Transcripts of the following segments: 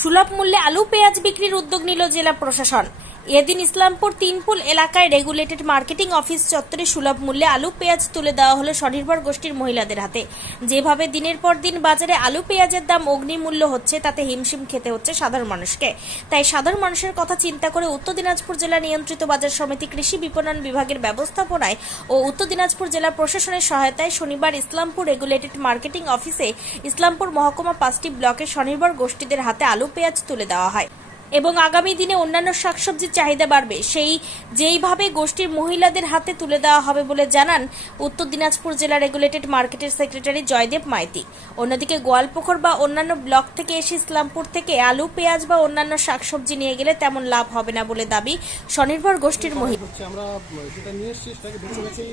সুলভ মূল্যে আলু পেঁয়াজ বিক্রির উদ্যোগ নিল জেলা প্রশাসন। এদিন ইসলামপুর তিনপুল এলাকায় রেগুলেটেড মার্কেটিং অফিস চত্বরে সুলভ মূল্যে আলু পেঁয়াজ তুলে দেওয়া হলো স্বনির্ভর গোষ্ঠীর মহিলাদের হাতে। যেভাবে দিনের পর দিন বাজারে আলু পেঁয়াজের দাম অগ্নিমূল্য হচ্ছে, তাতে হিমশিম খেতে হচ্ছে সাধারণ মানুষকে। তাই সাধারণ মানুষের কথা চিন্তা করে উত্তর দিনাজপুর জেলা নিয়ন্ত্রিত বাজার সমিতি কৃষি বিপণন বিভাগের ব্যবস্থাপনায় ও উত্তর দিনাজপুর জেলা প্রশাসনের সহায়তায় শনিবার ইসলামপুর রেগুলেটেড মার্কেটিং অফিসে ইসলামপুর মহকুমা 5টি ব্লকের স্বনির্ভর গোষ্ঠীদের হাতে আলু পেঁয়াজ তুলে দেওয়া হয় এবং আগামী দিনে অন্যান্য শাকসবজির চাহিদা বাড়বে, যেইভাবে গোষ্ঠীর মহিলাদের হাতে তুলে দেওয়া হবে বলে জানান উত্তর দিনাজপুর জেলা রেগুলেটেড মার্কেটের সেক্রেটারি জয়দেব মাইতি। অন্যদিকে গোয়ালপুকুর বা অন্যান্য ব্লক থেকে এসে ইসলামপুর থেকে আলু পেঁয়াজ বা অন্যান্য শাকসবজি নিয়ে গেলে তেমন লাভ হবে না বলে দাবি স্বনির্ভর গোষ্ঠীর মহিলা। আমরা যেটা নিয়ে এসেছি সেটাকে বেছে বেছেই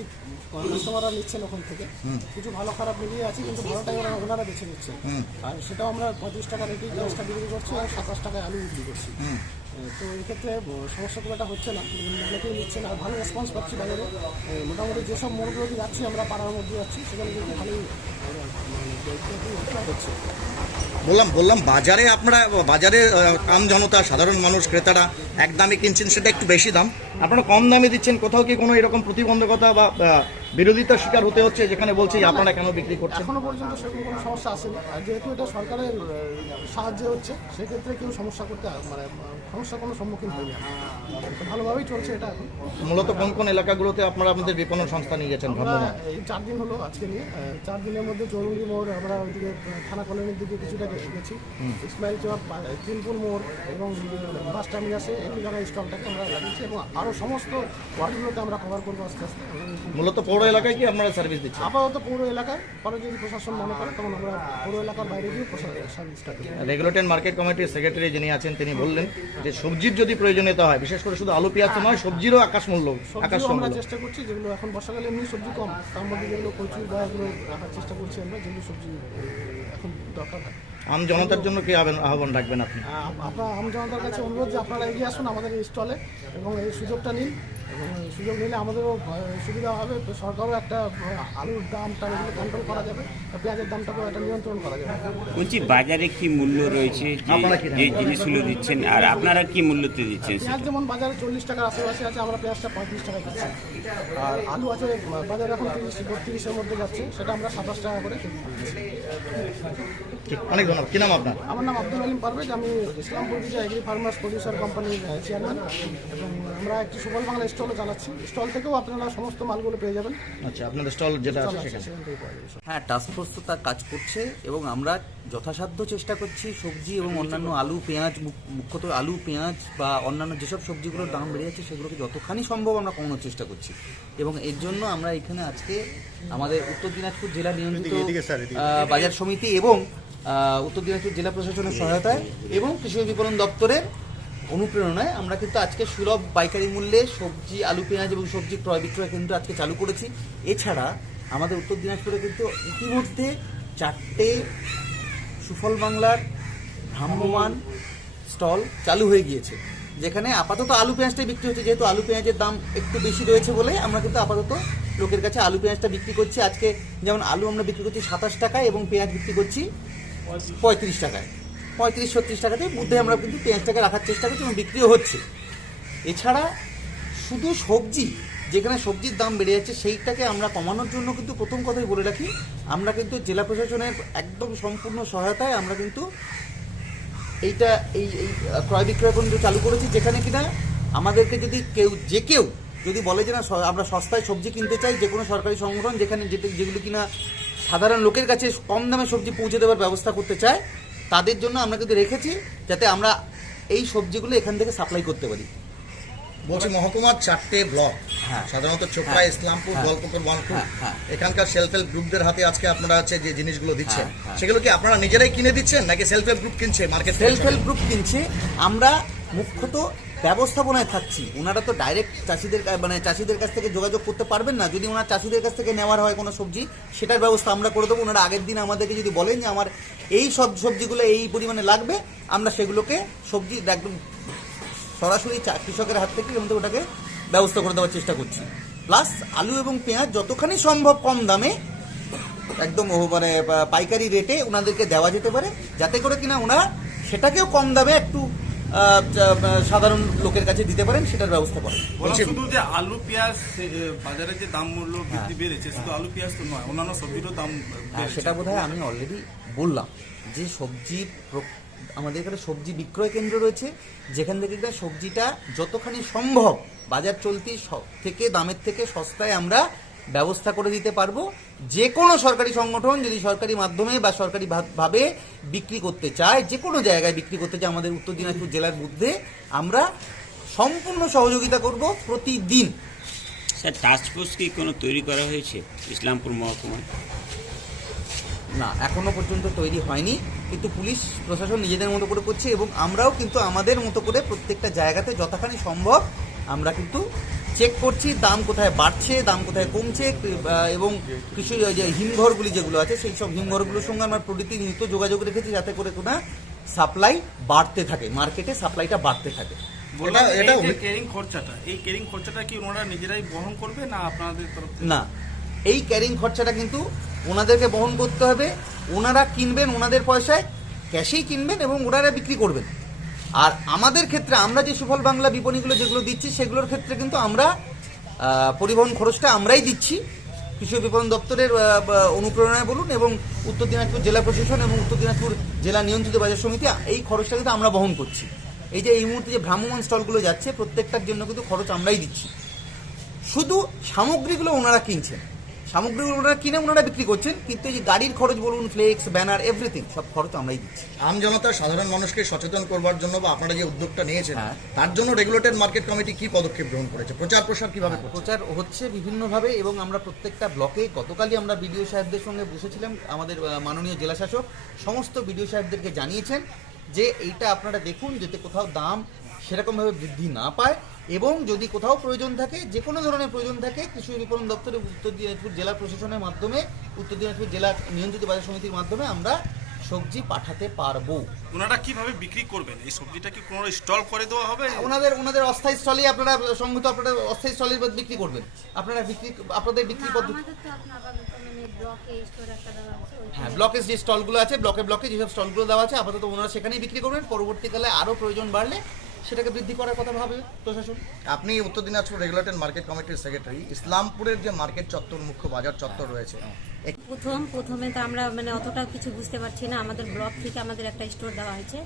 কাস্টমাররা নিচ্ছেন, ওখান থেকে কিছু ভালো খারাপ মিলিয়ে আছে, কিন্তু ভালোটাই ওনারা বেছে নিচ্ছেন। আর সেটাও আমরা 35 টাকা রেটেই পেঁয়াজটা বিক্রি করছি আর 27 টাকায় আলু বিক্রি করছি। তো এক্ষেত্রে সমস্যা খুব একটা হচ্ছে না, অনেকেই নিচ্ছেন আর ভালো রেসপন্স পাচ্ছি বাজারে। মোটামুটি যেসব মোড়গুলোতে যাচ্ছি আমরা পাড়ার মধ্যে যাচ্ছি, সেখানে কিন্তু ভালোই হচ্ছে। বললাম বাজারে আপনারা আম জনতা সাধারণ মানুষ ক্রেতারা এক দামে কিনছেন, সেটা একটু বেশি দাম, আপনারা কম দামে দিচ্ছেন। কোথাও কি কোনো এরকম প্রতিবন্ধকতা বা বিরোধিতার শিকার হতে হচ্ছে যেখানে বলছে আপনারা কেন বিক্রি করছেন? এখনো পর্যন্ত সেরকম কোনো সমস্যা আসেনি, আর যেহেতু এটা সরকারের সাহায্যে হচ্ছে সেক্ষেত্রে কেউ সমস্যার কোনো সম্মুখীন হয়নি। ভালোভাবেই চলছে এটা এখন। মূলত কোন কোন এলাকাগুলোতে আপনারা আপনাদের বিপণন সংস্থা নিয়ে গেছেন? আমরা এই 4 দিন হলো আজকে নিয়ে, 4 দিনের মধ্যে চৌরঙ্গি মোড়, আমরা ওইদিকে থানা কলোনির দিকে কিছুটা গেছি, ইসমাইল চক, তিনপুর মোড় এবং বাস টার্মিনাসে একই জায়গায় স্টলটাকে আমরা লাগিয়েছি এবং আরও সমস্ত ওয়ার্ডগুলোতে আমরা কভার করবো আস্তে আস্তে। মূলত পৌর এলাকায় কি আপনারা সার্ভিস দিচ্ছেন? আপাতত পৌর এলাকায়, পরে যদি প্রশাসন মনে করে তখন আমরা পৌর এলাকার বাইরে গিয়ে সার্ভিসটা করি। রেগুলেটেড মার্কেট কমিটির সেক্রেটারি যিনি আছেন তিনি বললেন যে সবজির যদি প্রয়োজনীয়তা হয়, বিশেষ করে শুধু আলু পেঁয়াজ নয়, সবজিরও আকাশ মূল্য। আমরা চেষ্টা করছি যেগুলো এখন বর্ষাকালে এমনি সবজি কম, তার মধ্যে যেগুলো কচু বা এগুলো রাখার চেষ্টা করছি আমরা, যেগুলো সবজি এখন দরকার হয়। আম জনতার জন্য কি আহ্বান রাখবেন আপনি? আপনার আম জনতার কাছে অনুরোধ যে আপনারা এগিয়ে আসুন আমাদের এই স্টলে এবং এই সুযোগটা নিন, এবং সুযোগ নিলে আমাদেরও সুবিধা হবে। সরকারও একটা আলুর দামটা কন্ট্রোল করা যাবে, পেঁয়াজের দামটাকেও একটা নিয়ন্ত্রণ করা যাবে। বলছি বাজারে কি মূল্য রয়েছে, যে জিনিসগুলো দিচ্ছেন আর আপনারা কি মূল্যতে দিচ্ছেন? পেঁয়াজ যেমন বাজারে 40 টাকার আশেপাশে আছে, আমরা পেঁয়াজটা 35 টাকা দিচ্ছি। আর আলু আছে বাজারে এখন 30-32-এর মধ্যে যাচ্ছে, সেটা আমরা 27 টাকা করে দিচ্ছি। অনেক ধন্যবাদ। কি নাম আপনার? আমার নাম আব্দুল আলিম পারভেজ, আমি ইসলামপুর এগ্রি ফার্মার্স প্রডিউসার কোম্পানির চেয়ারম্যান, এবং আমরা একটি সুফল বাংলা স্টলও চালাচ্ছি। স্টল থেকেও আপনারা সমস্ত মালগুলো পেয়ে যাবেন। আচ্ছা, আপনাদের স্টল যেটা আছে সেখানে? হ্যাঁ, টাস্কফোর্স তো তার কাজ করছে এবং আমরা যথাসাধ্য চেষ্টা করছি সবজি এবং অন্যান্য আলু পেঁয়াজ, মুখ্যত আলু পেঁয়াজ বা অন্যান্য যেসব সবজিগুলোর দাম বেড়ে যাচ্ছে সেগুলোকে যতখানি সম্ভব আমরা কমানোর চেষ্টা করছি। এবং এর জন্য আমরা এখানে আজকে আমাদের উত্তর দিনাজপুর জেলা নিয়ন্ত্রিত বাজার সমিতি এবং উত্তর দিনাজপুর জেলা প্রশাসনের সহায়তায় এবং কৃষি বিপণন দপ্তরের অনুপ্রেরণায় আমরা কিন্তু আজকে সুলভ পাইকারি মূল্যে সবজি, আলু পেঁয়াজ এবং সবজি ক্রয় বিক্রয় কেন্দ্র আজকে চালু করেছি। এছাড়া আমাদের উত্তর দিনাজপুরে কিন্তু ইতিমধ্যে 4টে সুফল বাংলার ভ্রাম্যমান স্টল চালু হয়ে গিয়েছে, যেখানে আপাতত আলু পেঁয়াজটাই বিক্রি হচ্ছে। যেহেতু আলু পেঁয়াজের দাম একটু বেশি রয়েছে বলে আমরা কিন্তু আপাতত লোকের কাছে আলু পেঁয়াজটা বিক্রি করছি। আজকে যেমন আলু আমরা বিক্রি করছি 27 টাকায় এবং পেঁয়াজ বিক্রি করছি 35 টাকায়, 35-36 টাকাতে মধ্যে আমরা কিন্তু পেঁয়াজটাকে রাখার চেষ্টা করছি এবং বিক্রিও হচ্ছে। এছাড়া শুধু সবজি, যেখানে সবজির দাম বেড়ে যাচ্ছে সেইটাকে আমরা কমানোর জন্য কিন্তু প্রথম কথাই বলে রাখি, আমরা কিন্তু জেলা প্রশাসনের একদম সম্পূর্ণ সহায়তায় আমরা কিন্তু এই ক্রয় বিক্রয় কেন্দ্র চালু করেছি, যেখানে কিনা আমাদেরকে যদি কেউ যদি বলে যে না আমরা সস্তায় সবজি কিনতে চাই, যে কোনো সরকারি সংগঠন যেগুলো কিনা সাধারণ লোকের কাছে কম দামে সবজি পৌঁছে দেওয়ার ব্যবস্থা করতে চায়, তাদের জন্য আমরা কিন্তু রেখেছি যাতে আমরা এই সবজিগুলো এখান থেকে সাপ্লাই করতে পারি। বলছি মহকুমার 4টে ব্লক, সাধারণত চোপড়া, ইসলামপুর, গোয়ালপুকুর, ওয়ানপুর, এখানকার সেলফ হেল্প গ্রুপদের হাতে আজকে আপনারা আছে যে জিনিসগুলো দিচ্ছেন, সেগুলো কি আপনারা নিজেরাই কিনে দিচ্ছেন নাকি সেলফ হেল্প গ্রুপ কিনছে? মার্কেট সেলফ হেল্প গ্রুপ কিনছে, আমরা মুখ্যত ব্যবস্থাপনায় থাকছি। ওনারা তো ডাইরেক্ট চাষিদের কাছ থেকে যোগাযোগ করতে পারবেন না। যদি ওনার চাষিদের কাছ থেকে নেওয়ার হয় কোনো সবজি, সেটার ব্যবস্থা আমরা করে দেবো। ওনারা আগের দিন আমাদেরকে যদি বলেন যে আমার এই সব সবজিগুলো এই পরিমাণে লাগবে, আমরা সেগুলোকে সবজি একদম সরাসরি কৃষকের হাত থেকে কিন্তু ওটাকে ব্যবস্থা করে দেওয়ার চেষ্টা করছি। প্লাস আলু এবং পেঁয়াজ যতখানি সম্ভব কম দামে একদম পাইকারি রেটে ওনাদেরকে দেওয়া যেতে পারে, যাতে করে কিনা ওনারা সেটাকেও কম দামে একটু সাধারণ লোকের কাছে দিতে পারেন, সেটার ব্যবস্থা করেন। বলা শুধু যে আলু পেঁয়াজ বাজারে যে দাম মূল্য বৃদ্ধি বেড়েছে, শুধু আলু পেঁয়াজ তো নয়, অন্যান্য সবজিরও দাম বেড়েছে। সেটা বোধহয় আমি অলরেডি বললাম যে আমাদের এখানে সবজি বিক্রয় কেন্দ্র রয়েছে, যেখান থেকে সবজিটা যতখানি সম্ভব বাজার চলতি থেকে দামের থেকে সস্তায় আমরা ব্যবস্থা করে দিতে পারবো। যে কোনো সরকারি সংগঠন যদি সরকারি মাধ্যমে বা সরকারি ভাবে বিক্রি করতে চায়, যে কোনো জায়গায় বিক্রি করতে চায়, আমাদের উত্তর দিনাজপুর জেলার মধ্যে আমরা সম্পূর্ণ সহযোগিতা করব প্রতিদিন। স্যার, টাস্কফোর্স কি কোনো তৈরি করা হয়েছে ইসলামপুর মহকুমায়? না, এখনো পর্যন্ত তৈরি হয়নি, কিন্তু পুলিশ প্রশাসন নিজেদের মতো করে করছে এবং আমরাও কিন্তু আমাদের মতো করে প্রত্যেকটা জায়গাতে যতখানি সম্ভব আমরা কিন্তু চেক করছি দাম কোথায় বাড়ছে, দাম কোথায় কমছে, এবং কিছু যে হিমঘরগুলি যেগুলো আছে সেই সব হিমঘরগুলোর সঙ্গে আমরা প্রতিনিয়ত যোগাযোগ রেখেছি যাতে করে কোনো সাপ্লাই বাড়তে থাকে, মার্কেটে সাপ্লাইটা বাড়তে থাকে। এই ক্যারিং খরচাটা কি ওনারা নিজেরাই বহন করবে না আপনাদের তরফ থেকে? না, এই ক্যারিং খরচাটা কিন্তু ওনাদেরকে বহন করতে হবে। ওনারা কিনবেন ওনাদের পয়সায়, ক্যাশেই কিনবেন এবং ওনারা বিক্রি করবেন। আর আমাদের ক্ষেত্রে আমরা যে সুফল বাংলা বিপণীগুলো যেগুলো দিচ্ছি সেগুলোর ক্ষেত্রে কিন্তু আমরা পরিবহন খরচটা আমরাই দিচ্ছি, কৃষি বিপণন দপ্তরের অনুপ্রেরণায় বলুন এবং উত্তর দিনাজপুর জেলা প্রশাসন এবং উত্তর দিনাজপুর জেলা নিয়ন্ত্রিত বাজার সমিতি এই খরচটা কিন্তু আমরা বহন করছি। এই যে এই মুহূর্তে যে ভ্রাম্যমাণ স্টলগুলো যাচ্ছে প্রত্যেকটার জন্য কিন্তু খরচ আমরাই দিচ্ছি। শুধু সামগ্রীগুলো ওনারা কিনছেন, সামগ্রীগুলো ওনারা কিনে ওনারা বিক্রি করছেন, কিন্তু এই যে গাড়ির খরচ বলুন, ফ্লেক্স, ব্যানার, এভরিথিং সব খরচ আমরাই দিচ্ছি। আম জনতা সাধারণ মানুষকে সচেতন করবার জন্য বা আপনারা যে উদ্যোগটা নিয়েছেন তার জন্য রেগুলেটেড মার্কেট কমিটি কি পদক্ষেপ গ্রহণ করেছে? প্রচার প্রসার কিভাবে করছে? প্রচার হচ্ছে বিভিন্নভাবে এবং আমরা প্রত্যেকটা ব্লকে গতকালই আমরা বিডিও সাহেবদের সঙ্গে বসেছিলাম। আমাদের মাননীয় জেলা শাসক সমস্ত বিডিও সাহেবদেরকে জানিয়েছেন যে এইটা আপনারা দেখুন যাতে কোথাও দাম সেরকমভাবে বৃদ্ধি না পায়, এবং যদি কোথাও প্রয়োজন থাকে, যে কোনো ধরনের প্রয়োজন থাকে, কৃষি বিপণন দপ্তরে উত্তর দিনাজপুর জেলা প্রশাসনের মাধ্যমে, উত্তর দিনাজপুর জেলা নিয়ন্ত্রিত বাজার সমিতির মাধ্যমে আমরা সবজি পাঠাতে পারবো। ওনারা কিভাবে বিক্রি করবেন এই সবজিটা? কি কোনো স্টল করে দেওয়া হবে? ওনাদের অস্থায়ী স্টলে আপনারা সংগত আপনারা অস্থায়ী স্টলে বিক্রি করবেন, আপনারা আপনাদের বিক্রি পদ্ধতি। হ্যাঁ, ব্লকে যে স্টলগুলো আছে, ব্লকে যেসব স্টলগুলো দেওয়া আছে আপাতত ওনারা সেখানেই বিক্রি করবেন। পরবর্তীকালে আরও প্রয়োজন বাড়লে সেটাকে বৃদ্ধি করার কথা ভাবে প্রশাসন। আপনি উত্তর দিনাজপুর রেগুলেটেড মার্কেট কমিটির সেক্রেটারি, ইসলামপুরের যে মার্কেট চত্বর, মুখ্য বাজার চত্বর রয়েছে, প্রথমে তো আমরা অতটা কিছু বুঝতে পারছি না। আমাদের ব্লক থেকে আমাদের একটা স্টোর দেওয়া হয়েছে।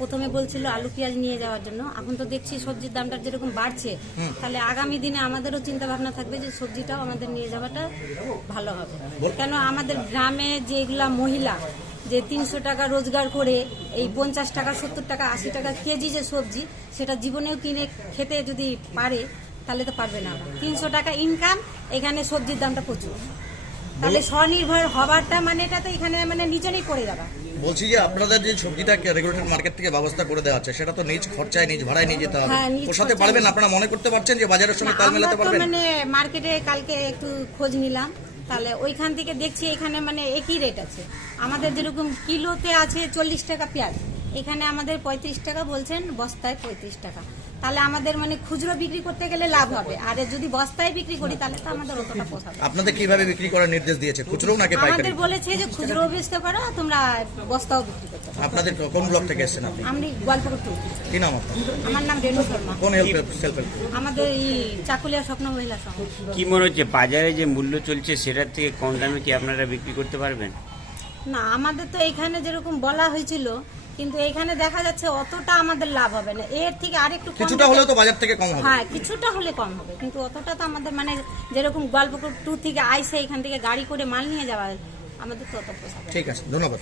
প্রথমে বলছিল আলু পেঁয়াজ নিয়ে যাওয়ার জন্য, এখন তো দেখছি সবজির দামটা যেরকম বাড়ছে, তাহলে আগামী দিনে আমাদেরও চিন্তা ভাবনা থাকবে যে সবজিটাও আমাদের নিয়ে যাওয়াটা ভালো হবে। কেন আমাদের গ্রামে যেগুলা মহিলা যে 300 টাকা রোজগার করে এই 50 টাকা 70 টাকা 80 টাকা কেজি যে সবজি, সেটা জীবনেও কিনে খেতে যদি পারে তাহলে তো পারবে না। 300 টাকা ইনকাম, এখানে সবজির দামটা প্রচুর, তাহলে স্বনির্ভর হওয়ারটা মানে এটা তো এখানে নিজেরই পড়ে যাবে। বলছি যে আপনাদের যে সবজিটা রেগুলেটেড মার্কেট থেকে ব্যবস্থা করে দেওয়া আছে সেটা তো নিজ খরচায় নিজ ভাড়ায় নিয়ে যেতে হবে, ওর সাথে পারবেন? আপনারা মনে করতে পারছেন যে বাজারের সঙ্গে তাল মেলাতে পারবেন? মার্কেটে কালকে একটু খোঁজ নিলাম, তাহলে ওইখান থেকে দেখছি এখানে একই রেট আছে। আমাদের যেরকম কিলোতে আছে 40 টাকা পেঁয়াজ, এখানে আমাদের 35 টাকা বলছেন, বস্তায় 35 টাকা। তাহলে আমাদের খুচরো বিক্রি করতে গেলে লাভ হবে, আর যদি বস্তায় বিক্রি করি তাহলে তো আমাদের অতটা পোষাবে। আপনাদের কিভাবে বিক্রি করার নির্দেশ দিয়েছে, খুচরো নাকি পাইকারি? আমাদের বলেছে যে খুচরো বেচতে পারো, তোমরা বস্তাও বিক্রি করতে পারো। আপনাদের কোন ব্লক থেকে এসেছেন আপনি? আমি গল্পকর টু। কি নাম আপনার? আমার নাম রেণু শর্মা। কোন সেলফ হেল্প? আমাদের এই চাকুলিয়া স্বপ্ন মহিলা সংঘ। কি মনে হচ্ছে বাজারে যে মূল্য চলছে সেটার থেকে কম দামে কি আপনারা বিক্রি করতে পারবেন? না, আমাদের তো এখানে যেরকম বলা হয়েছিল, কিন্তু এখানে দেখা যাচ্ছে অতটা আমাদের লাভ হবে না, এর থেকে আরেকটু কিছুটা হলেও তো বাজার থেকে কম হবে। হ্যাঁ, কিছুটা হলে কম হবে, কিন্তু অতটা তো আমাদের যেরকম গল্পকর টু থেকে আইসে এখান থেকে গাড়ি করে মাল নিয়ে যাওয়া, আমাদের তো অত পোষাবে। ঠিক আছে, ধন্যবাদ।